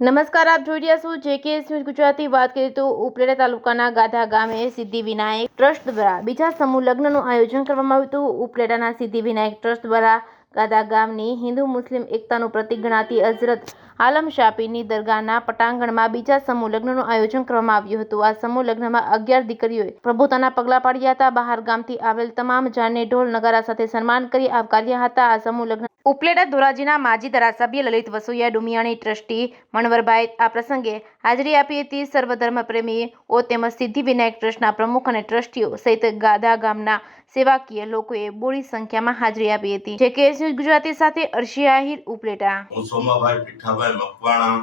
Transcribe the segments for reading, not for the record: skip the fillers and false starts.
નમસ્કાર, આપ જોઈ રહ્યા છો JKS ન્યૂઝ ગુજરાતી। વાત કરીએ તો ઉપલેટા તાલુકાના ગાધા ગામે સિદ્ધિવિનાયક ટ્રસ્ટ દ્વારા બીજા સમૂહ લગ્નનું આયોજન કરવામાં આવ્યું હતું। ઉપલેટાના સિદ્ધિવિનાયક ટ્રસ્ટ દ્વારા ગાધા ગામની હિન્દુ મુસ્લિમ એકતાનું પ્રતીક ગણાતી હઝરત આલમ શાહ પીરની દરગાહના પટાંગણમાં બીજા સમૂહ લગ્નનું આયોજન કરવામાં આવ્યું હતું। આ સમૂહ લગ્નમાં 11 દીકરીઓએ પ્રભુતાના પગલાં પાડ્યા હતા। બહાર ગામથી આવેલ તમામ જાનને ઢોલ નગારા સાથે સન્માન કરી આવકાર્યા હતા। આ સમૂહ લગ્ન ઉપલેટા ધોરાજીના માજી ધારાસભ્ય લલિત વસોયા, ડુમિયાણી ટ્રસ્ટી મણવરભાઈ આ પ્રસંગે હાજરી આપી હતી। સર્વધર્મ પ્રેમીઓ તેમજ સિદ્ધિવિનાયક ટ્રસ્ટના પ્રમુખ અને ટ્રસ્ટીઓ સહિત ગાધા ગામના સેવાકીય લોકોએ બોડી સંખ્યામાં હાજરી આપી હતી। JKS ન્યૂઝ ગુજરાતી સાથે અર્શી આહિર, ઉપલેટા। હું સોમાભાઈ પીઠાભાઈ મકવાણા,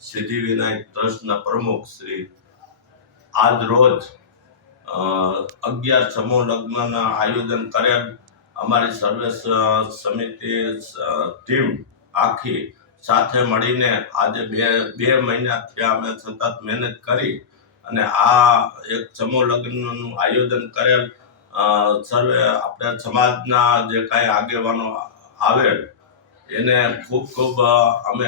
સિદ્ધિવિનાયક ટ્રસ્ટના પ્રમુખ શ્રી આજ રોજ 11 સમૂહ લગ્નના આયોજન કરેલ। અમારી સર્વે સમિતિ ટીમ આખી સાથે મળીને આજે બે મહિના થયા અમે સતત મહેનત કરી અને આ એક સમૂહ લગ્નનું આયોજન કરેલ। સર્વે આપણે સમાજના જે કાંઈ આગેવાનો આવેલ એને ખૂબ ખૂબ અમે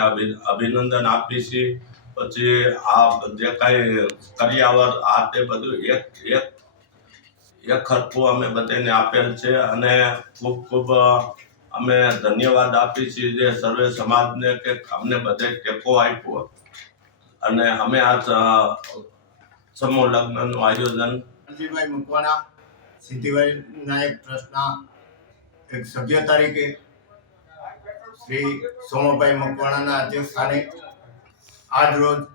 અભિનંદન આપીએ છીએ। પછી આ જે કાંઈ કર્યાવર આ તે બધું એક ખર્ચું અમે બધાને આપેલ છે અને ખૂબ ખૂબ અમે ધન્યવાદ આપીએ છીએ જે સર્વે સમાજને કે અમને બધે ટેકો આપ્યો અને અમે આ સમૂહ લગ્નનું આયોજન અરજીભાઈ મકવાણા, સિદ્ધિવિનાયક ટ્રસ્ટના એક સભ્ય તરીકે શ્રી સોમાભાઈ મકવાણાના અધ્યક્ષસ્થાને આજ રોજ